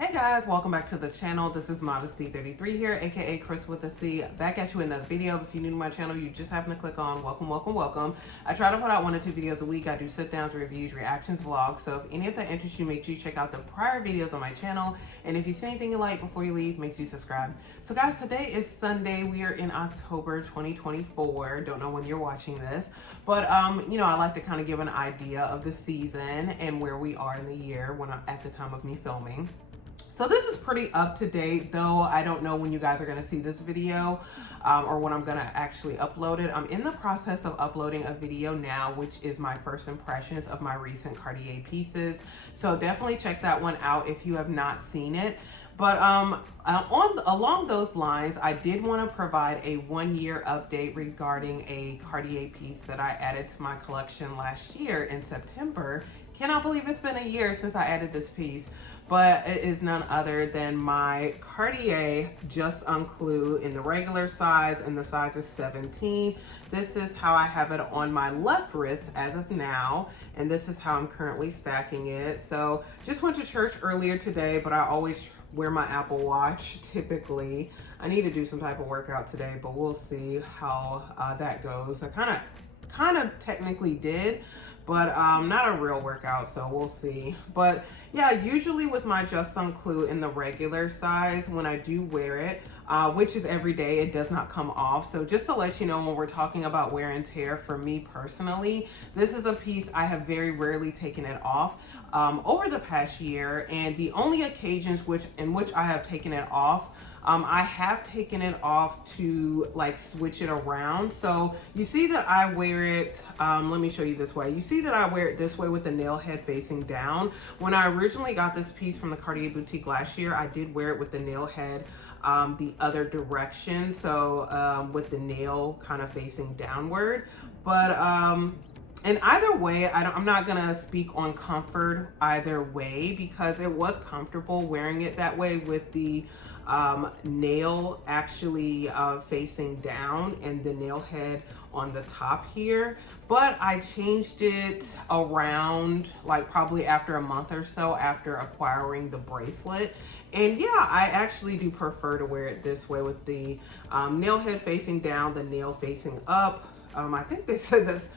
Hey guys, welcome back to the channel. This is Modesty33 here, aka Chris with a C. Back at you in another video. If you're new to my channel, you just happen to click on welcome. I try to put out 1 or 2 videos a week. I do sit downs, reviews, reactions, vlogs. So if any of that interests you, make sure you check out the prior videos on my channel. And if you see anything you like before you leave, make sure you subscribe. So guys, today is Sunday. We are in October 2024. Don't know when you're watching this, but you know, I like to kind of give an idea of the season and where we are in the year at the time of me filming. So this is pretty up to date, though I don't know when you guys are going to see this video or when I'm going to actually upload it. I'm in the process of uploading a video now, which is my first impressions of my recent Cartier pieces. So definitely check that one out if you have not seen it. But along those lines, I did want to provide a 1-year update regarding a Cartier piece that I added to my collection last year in September. Cannot believe it's been a year since I added this piece, but it is none other than my Cartier Juste Clou in the regular size, and the size is 17. This is how I have it on my left wrist as of now, and this is how I'm currently stacking it. So just went to church earlier today, but I always wear my Apple Watch typically. I need to do some type of workout today, but we'll see how that goes. I kind of technically did, but not a real workout, so we'll see. But yeah, usually with my Juste Clou in the regular size, when I do wear it, which is every day, it does not come off. So just to let you know, when we're talking about wear and tear, for me personally, this is a piece I have very rarely taken it off over the past year. And the only occasions in which I have taken it off, I have taken it off to like switch it around. So you see that I wear it, let me show you this way. You see that I wear it this way with the nail head facing down. When I originally got this piece from the Cartier boutique last year, I did wear it with the nail head the other direction. So with the nail kind of facing downward. But and either way, I'm not gonna speak on comfort either way, because it was comfortable wearing it that way with the nail actually facing down and the nail head on the top here. But I changed it around like probably after a month or so after acquiring the bracelet. And yeah, I actually do prefer to wear it this way with the nail head facing down, the nail facing up. I think they said that's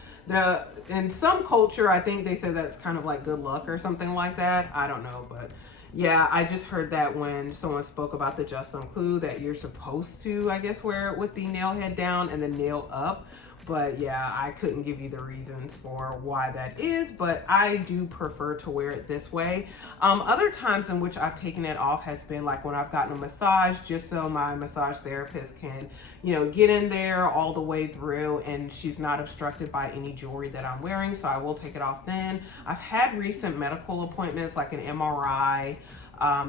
in some culture, I think they said that's kind of like good luck or something like that. I don't know, but yeah, I just heard that when someone spoke about the Juste Clou, that you're supposed to, I guess, wear it with the nail head down and the nail up. But yeah, I couldn't give you the reasons for why that is, but I do prefer to wear it this way. Other times in which I've taken it off has been like when I've gotten a massage, just so my massage therapist can, you know, get in there all the way through and she's not obstructed by any jewelry that I'm wearing. So I will take it off then. I've had recent medical appointments like an MRI,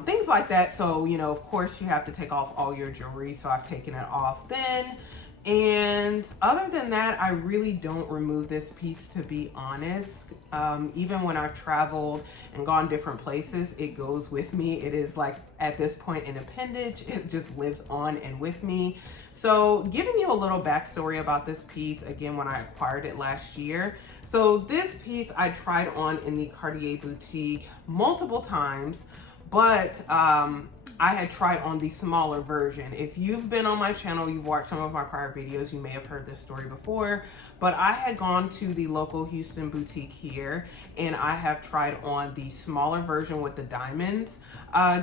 things like that. So, you know, of course you have to take off all your jewelry. So I've taken it off then. And other than that, I really don't remove this piece, to be honest. Even when I've traveled and gone different places, it goes with me. It is like at this point an appendage. It just lives on and with me. So giving you a little backstory about this piece, again, when I acquired it last year. So this piece I tried on in the Cartier boutique multiple times, but I had tried on the smaller version. If you've been on my channel, you've watched some of my prior videos, you may have heard this story before, but I had gone to the local Houston boutique here and I have tried on the smaller version with the diamonds,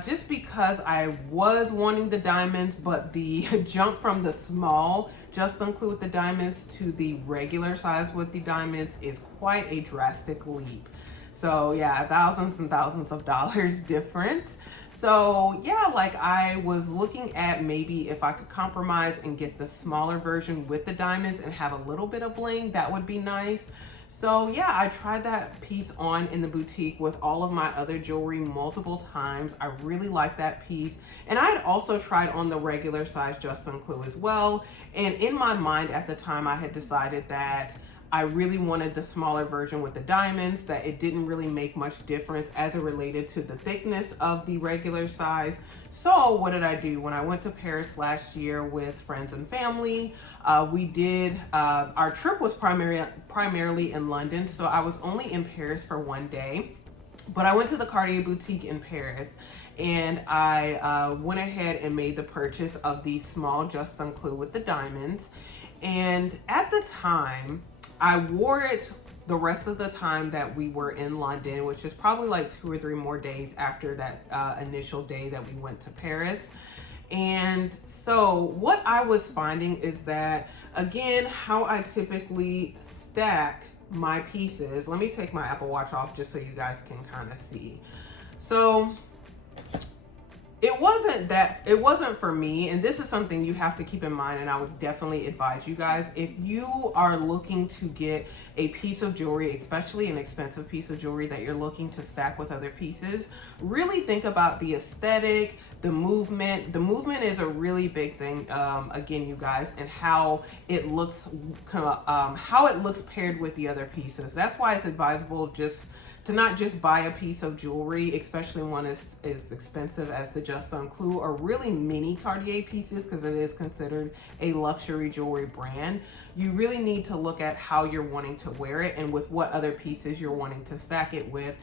just because I was wanting the diamonds, but the jump from the small Juste Clou with the diamonds to the regular size with the diamonds is quite a drastic leap. So yeah, thousands and thousands of dollars difference. So yeah, like I was looking at maybe if I could compromise and get the smaller version with the diamonds and have a little bit of bling, that would be nice. So yeah, I tried that piece on in the boutique with all of my other jewelry multiple times. I really like that piece. And I had also tried on the regular size Juste Clou as well. And in my mind at the time, I had decided that I really wanted the smaller version with the diamonds, that it didn't really make much difference as it related to the thickness of the regular size. So what did I do? When I went to Paris last year with friends and family, our trip was primarily in London. So I was only in Paris for 1 day. But I went to the Cartier boutique in Paris, and I went ahead and made the purchase of the small Juste Clou with the diamonds. And at the time, I wore it the rest of the time that we were in London, which is probably like 2 or 3 more days after that initial day that we went to Paris. And so what I was finding is that, again, how I typically stack my pieces. Let me take my Apple Watch off just so you guys can kind of see. So it wasn't for me, and this is something you have to keep in mind, and I would definitely advise you guys, if you are looking to get a piece of jewelry, especially an expensive piece of jewelry that you're looking to stack with other pieces, really think about the aesthetic, the movement. The movement is a really big thing, again, you guys, and how it looks paired with the other pieces. That's why it's advisable to not just buy a piece of jewelry, especially one as expensive as the Juste Clou, or really mini Cartier pieces, because it is considered a luxury jewelry brand. You really need to look at how you're wanting to wear it and with what other pieces you're wanting to stack it with,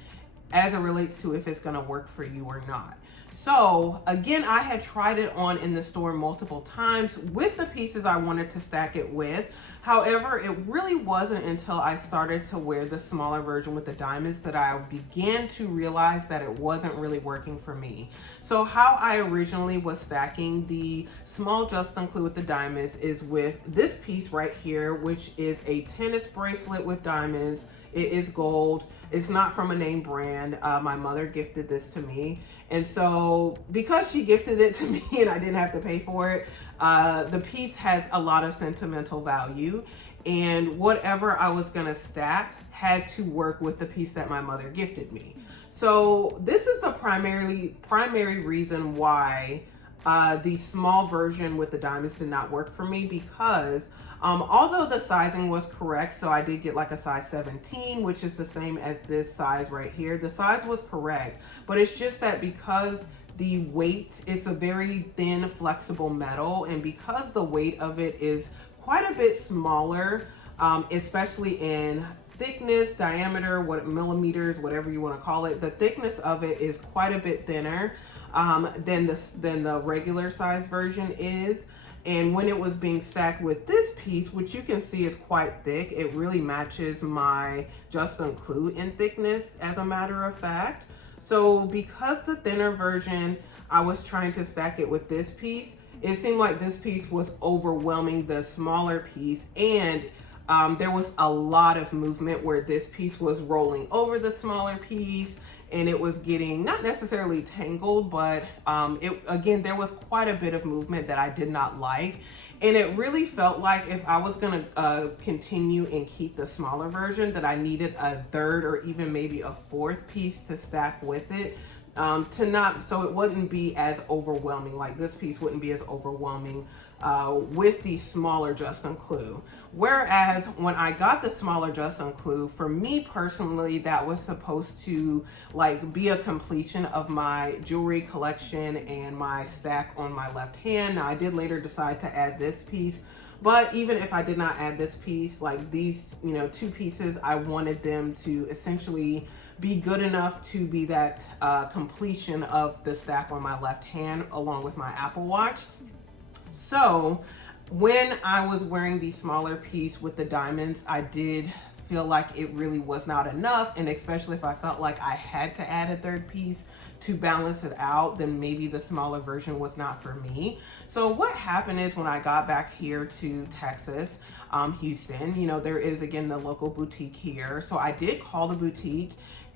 as it relates to if it's gonna work for you or not. So again, I had tried it on in the store multiple times with the pieces I wanted to stack it with. However, it really wasn't until I started to wear the smaller version with the diamonds that I began to realize that it wasn't really working for me. So how I originally was stacking the small Juste Clou with the diamonds is with this piece right here, which is a tennis bracelet with diamonds. It is gold. It's not from a name brand. My mother gifted this to me. And so because she gifted it to me and I didn't have to pay for it, the piece has a lot of sentimental value. And whatever I was gonna stack had to work with the piece that my mother gifted me. So this is the primary reason why the small version with the diamonds did not work for me, because although the sizing was correct, so I did get like a size 17, which is the same as this size right here. The size was correct, but it's just that because the weight is a very thin, flexible metal, and because the weight of it is quite a bit smaller, especially in thickness, diameter, millimeters, whatever you want to call it, the thickness of it is quite a bit thinner than the regular size version is. And when it was being stacked with this piece, which you can see is quite thick, it really matches my Juste Clou in thickness, as a matter of fact. So because the thinner version, I was trying to stack it with this piece, it seemed like this piece was overwhelming the smaller piece, and there was a lot of movement where this piece was rolling over the smaller piece, and it was getting not necessarily tangled, but again, there was quite a bit of movement that I did not like. And it really felt like if I was gonna continue and keep the smaller version, that I needed a third or even maybe a fourth piece to stack with it, so it wouldn't be as overwhelming. Like this piece wouldn't be as overwhelming with the smaller Juste Clou. Whereas when I got the smaller Juste Clou, for me personally, that was supposed to like be a completion of my jewelry collection and my stack on my left hand. Now I did later decide to add this piece, but even if I did not add this piece, like these, two pieces, I wanted them to essentially be good enough to be that completion of the stack on my left hand along with my Apple Watch. So when I was wearing the smaller piece with the diamonds, I did feel like it really was not enough, and especially if I felt like I had to add a third piece to balance it out, then maybe the smaller version was not for me. So what happened is when I got back here to Texas, Houston, there is again the local boutique here. So I did call the boutique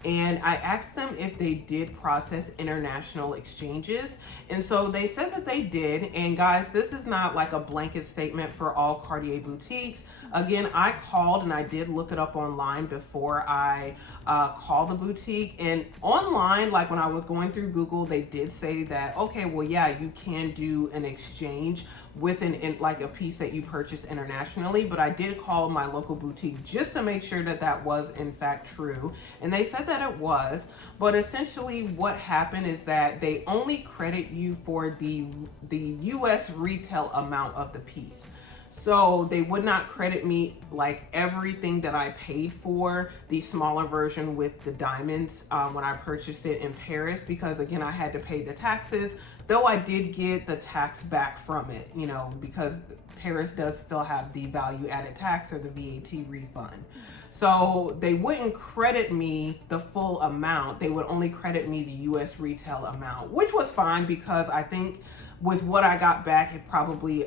and I asked them if they did process international exchanges. And so they said that they did. And guys, this is not like a blanket statement for all Cartier boutiques. Again, I called and I did look it up online before I called the boutique. And online, like when I was going through Google, they did say that, okay, well, yeah, you can do an exchange with like a piece that you purchase internationally. But I did call my local boutique just to make sure that that was in fact true. And they said that it was, but essentially what happened is that they only credit you for the US retail amount of the piece. So they would not credit me like everything that I paid for the smaller version with the diamonds when I purchased it in Paris, because again, I had to pay the taxes, though I did get the tax back from it, you know, because Paris does still have the value added tax or the VAT refund. So they wouldn't credit me the full amount. They would only credit me the US retail amount, which was fine because I think with what I got back, it probably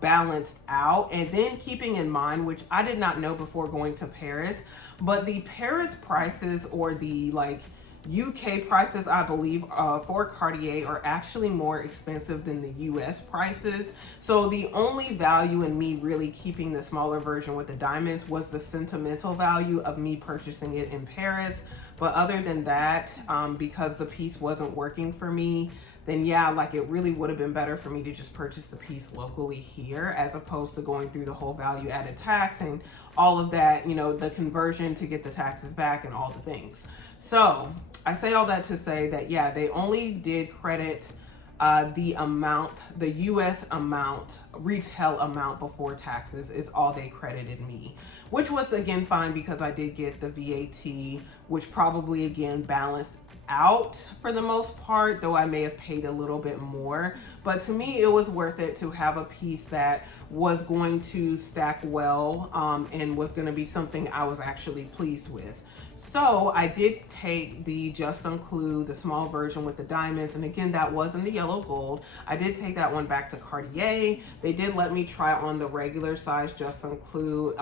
balanced out. And then keeping in mind, which I did not know before going to Paris, but the Paris prices or the like UK prices, I believe, for Cartier are actually more expensive than the US prices. So the only value in me really keeping the smaller version with the diamonds was the sentimental value of me purchasing it in Paris. But other than that, because the piece wasn't working for me, then yeah, like it really would have been better for me to just purchase the piece locally here as opposed to going through the whole value added tax and all of that, you know, the conversion to get the taxes back and all the things. So I say all that to say that, yeah, they only did credit the amount, the US amount, retail amount before taxes is all they credited me, which was again fine because I did get the VAT, which probably again balanced out for the most part, though I may have paid a little bit more. But to me, it was worth it to have a piece that was going to stack well and was going to be something I was actually pleased with. So I did take the Juste, Clou, the small version with the diamonds, and again, that was in the yellow gold. I did take that one back to Cartier. They did let me try on the regular size Juste, Clou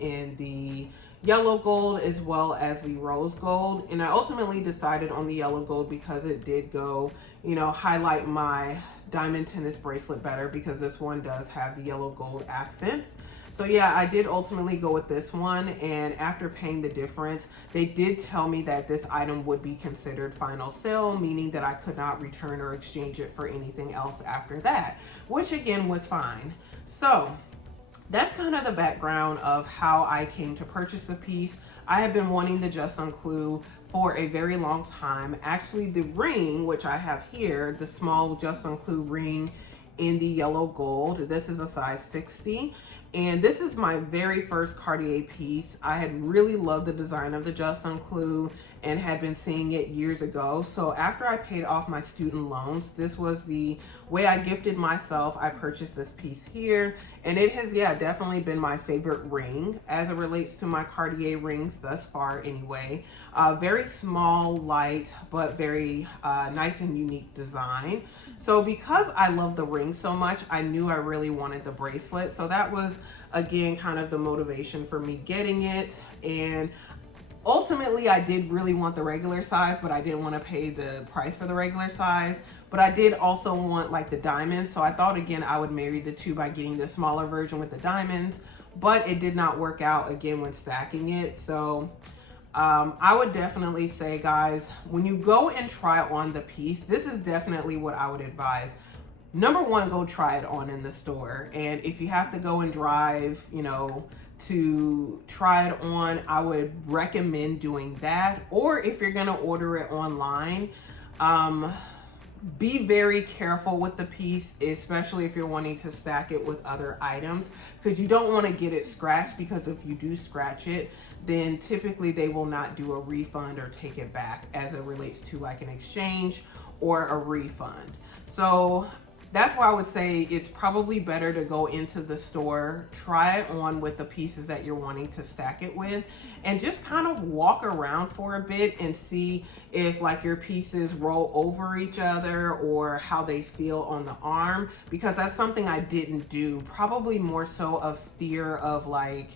in the yellow gold as well as the rose gold, and I ultimately decided on the yellow gold because it did go, you know, highlight my diamond tennis bracelet better, because this one does have the yellow gold accents. So yeah, I did ultimately go with this one, and after paying the difference, they did tell me that this item would be considered final sale, meaning that I could not return or exchange it for anything else after that, which again was fine. So that's kind of the background of how I came to purchase the piece. I have been wanting the Juste, Clou for a very long time. Actually, the ring, which I have here, the small Juste, Clou ring in the yellow gold, this is a size 60. And this is my very first Cartier piece. I had really loved the design of the Juste, Clou and had been seeing it years ago. So after I paid off my student loans, this was the way I gifted myself. I purchased this piece here, and it has, yeah, definitely been my favorite ring as it relates to my Cartier rings thus far anyway. Very small, light, but very nice and unique design. So because I love the ring so much, I knew I really wanted the bracelet. So that was, again, kind of the motivation for me getting it. And ultimately, I did really want the regular size, but I didn't want to pay the price for the regular size. But I did also want like the diamonds. So I thought, again, I would marry the two by getting the smaller version with the diamonds, but it did not work out again when stacking it. So I would definitely say, guys, when you go and try on the piece, this is definitely what I would advise. Number one, go try it on in the store. And if you have to go and drive, you know, to try it on, I would recommend doing that. Or if you're gonna order it online, be very careful with the piece, especially if you're wanting to stack it with other items, because you don't want to get it scratched, because if you do scratch it, then typically they will not do a refund or take it back as it relates to like an exchange or a refund. So that's why I would say it's probably better to go into the store, try it on with the pieces that you're wanting to stack it with, and just kind of walk around for a bit and see if like your pieces roll over each other or how they feel on the arm, because that's something I didn't do, probably more so of fear of like,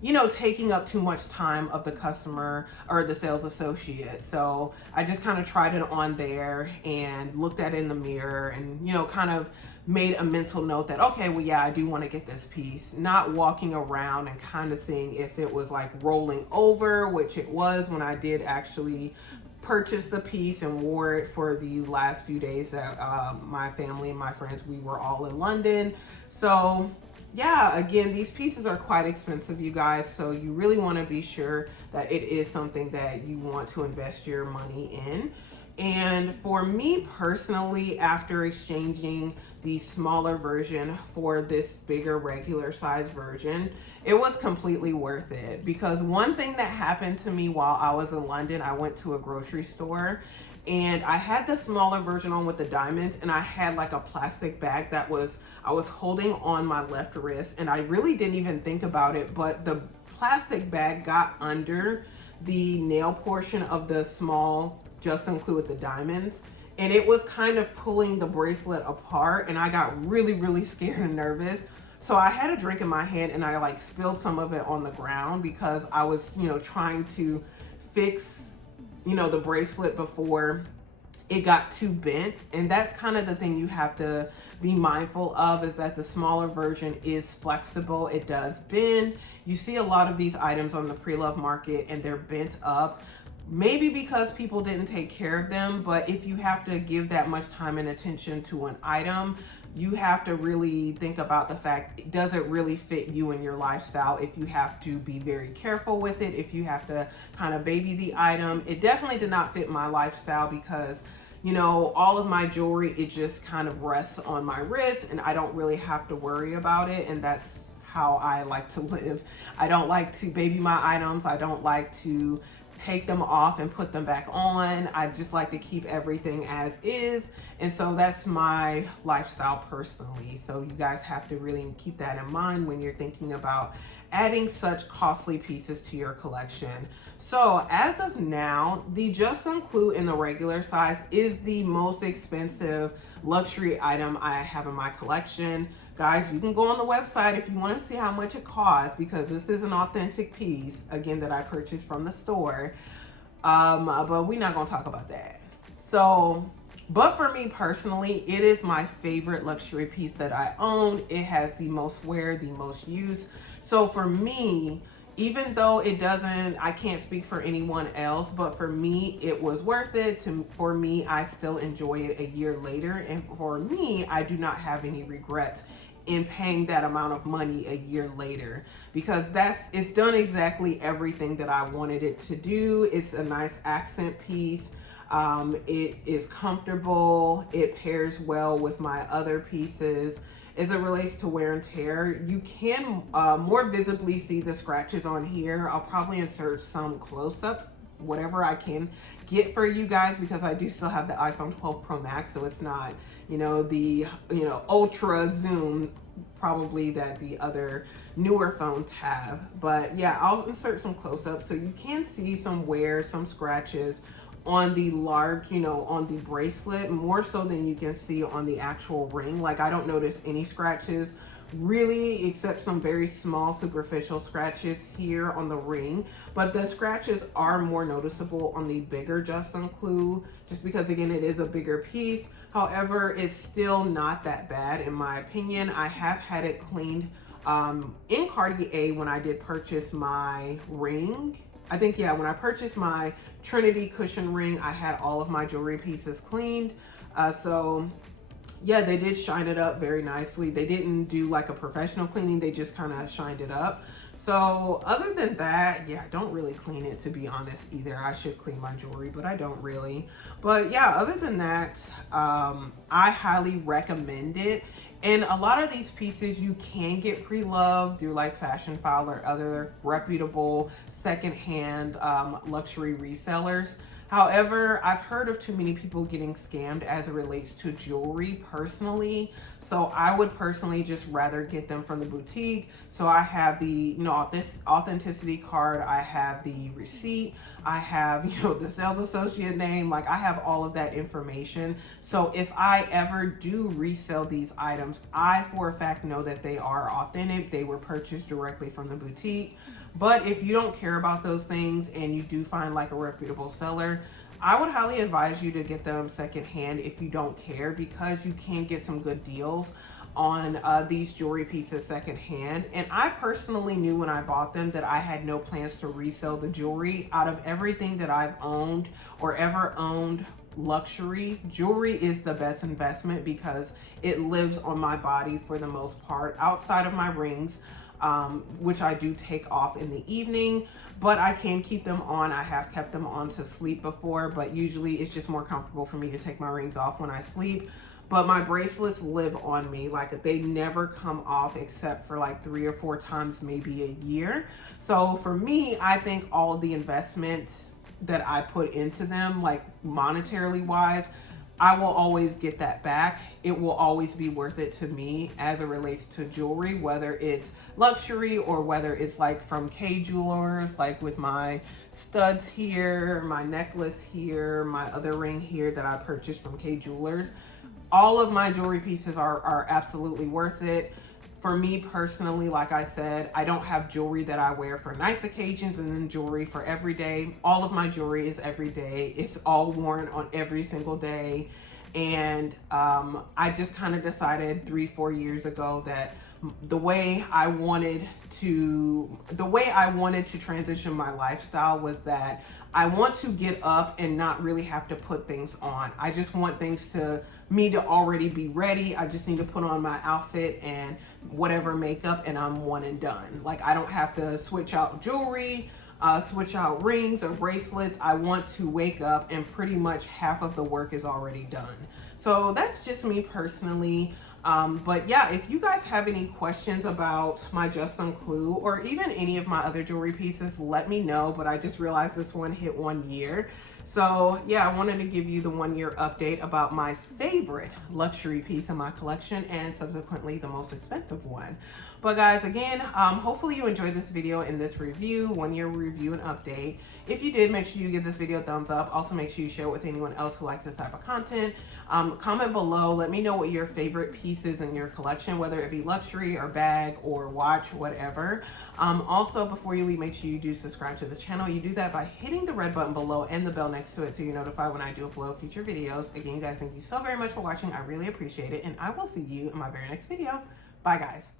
you know, taking up too much time of the customer or the sales associate. So I just kind of tried it on there and looked at it in the mirror and, you know, kind of made a mental note that, okay, well, yeah, I do want to get this piece, not walking around and kind of seeing if it was like rolling over, which it was when I did actually purchase the piece and wore it for the last few days that my family and my friends, we were all in London. So yeah, again, these pieces are quite expensive, you guys. So you really want to be sure that it is something that you want to invest your money in. And for me personally, after exchanging the smaller version for this bigger regular size version, it was completely worth it. Because one thing that happened to me while I was in London, I went to a grocery store and I had the smaller version on with the diamonds, and I had like a plastic bag that I was holding on my left wrist, and I really didn't even think about it, but the plastic bag got under the nail portion of the small Juste Clou with the diamonds, and it was kind of pulling the bracelet apart, and I got really, really scared and nervous. So I had a drink in my hand and I like spilled some of it on the ground because I was, trying to fix, the bracelet before it got too bent. And that's kind of the thing you have to be mindful of, is that the smaller version is flexible. It does bend. You see a lot of these items on the pre-love market and they're bent up, maybe because people didn't take care of them. But if you have to give that much time and attention to an item, you have to really think about the fact, does it really fit you and your lifestyle? If you have to be very careful with it, if you have to kind of baby the item. It definitely did not fit my lifestyle because, all of my jewelry, it just kind of rests on my wrist and I don't really have to worry about it. And that's how I like to live. I don't like to baby my items. I don't like to take them off and put them back on. I just like to keep everything as is. And so that's my lifestyle personally. So you guys have to really keep that in mind when you're thinking about adding such costly pieces to your collection. So as of now, the Juste Clou in the regular size is the most expensive luxury item I have in my collection. Guys, you can go on the website if you want to see how much it costs, because this is an authentic piece, again, that I purchased from the store. But we're not going to talk about that. So, but for me personally, it is my favorite luxury piece that I own. It has the most wear, the most use. So for me, even though I can't speak for anyone else, but for me, it was worth it. For me, I still enjoy it a year later. And for me, I do not have any regrets in paying that amount of money a year later, because it's done exactly everything that I wanted it to do. It's a nice accent piece. It is comfortable. It pairs well with my other pieces. As it relates to wear and tear, you can more visibly see the scratches on here. I'll probably insert some close-ups, whatever I can get for you guys, because I do still have the iPhone 12 Pro Max, so it's not, the, ultra zoom probably that the other newer phones have. But yeah, I'll insert some close-ups so you can see some wear, some scratches on the large, on the bracelet, more so than you can see on the actual ring. Like, I don't notice any scratches really, except some very small superficial scratches here on the ring, but the scratches are more noticeable on the bigger Juste Clou, just because again, it is a bigger piece. However, it's still not that bad in my opinion. I have had it cleaned in Cartier when I did purchase my ring. I think, yeah, when I purchased my Trinity cushion ring, I had all of my jewelry pieces cleaned. So yeah, they did shine it up very nicely. They didn't do like a professional cleaning. They just kind of shined it up. So other than that, yeah, I don't really clean it, to be honest, either. I should clean my jewelry, but I don't really. But yeah, other than that, I highly recommend it. And a lot of these pieces you can get pre-loved through like Fashion File or other reputable secondhand luxury resellers. However, I've heard of too many people getting scammed as it relates to jewelry personally. So I would personally just rather get them from the boutique. So I have the, this authenticity card, I have the receipt, I have, the sales associate name, like I have all of that information. So if I ever do resell these items, I for a fact know that they are authentic. They were purchased directly from the boutique. But if you don't care about those things and you do find like a reputable seller, I would highly advise you to get them secondhand if you don't care, because you can get some good deals on these jewelry pieces secondhand. And I personally knew when I bought them that I had no plans to resell the jewelry. Out of everything that I've owned or ever owned luxury, jewelry is the best investment because it lives on my body for the most part, outside of my rings. which I do take off in the evening, but I can keep them on. I have kept them on to sleep before, but usually it's just more comfortable for me to take my rings off when I sleep. But my bracelets live on me. Like, they never come off except for like 3 or 4 times, maybe a year. So for me, I think all of the investment that I put into them, like monetarily wise, I will always get that back. It will always be worth it to me as it relates to jewelry, whether it's luxury or whether it's like from K Jewelers, like with my studs here, my necklace here, my other ring here that I purchased from K Jewelers. All of my jewelry pieces are absolutely worth it. For me personally, like I said, I don't have jewelry that I wear for nice occasions and then jewelry for every day. All of my jewelry is every day. It's all worn on every single day. And I just kind of decided 3-4 years ago that the way I wanted to transition my lifestyle was that I want to get up and not really have to put things on. I just want things to already be ready. I just need to put on my outfit and whatever makeup, and I'm one and done. Like, I don't have to switch out jewelry, switch out rings or bracelets. I want to wake up and pretty much half of the work is already done. So that's just me personally. But yeah, if you guys have any questions about my Juste Clou or even any of my other jewelry pieces, let me know. But I just realized this one hit 1 year. So yeah, I wanted to give you the 1 year update about my favorite luxury piece in my collection and subsequently the most expensive one. But guys, again, hopefully you enjoyed this video and this review, 1 year review and update. If you did, make sure you give this video a thumbs up. Also, make sure you share it with anyone else who likes this type of content. Comment below. Let me know what your favorite pieces in your collection, whether it be luxury or bag or watch, whatever. Also, before you leave, make sure you do subscribe to the channel. You do that by hitting the red button below and the bell next to it so you're notified when I do upload future videos. Again, you guys, thank you so very much for watching. I really appreciate it, and I will see you in my very next video. Bye, guys.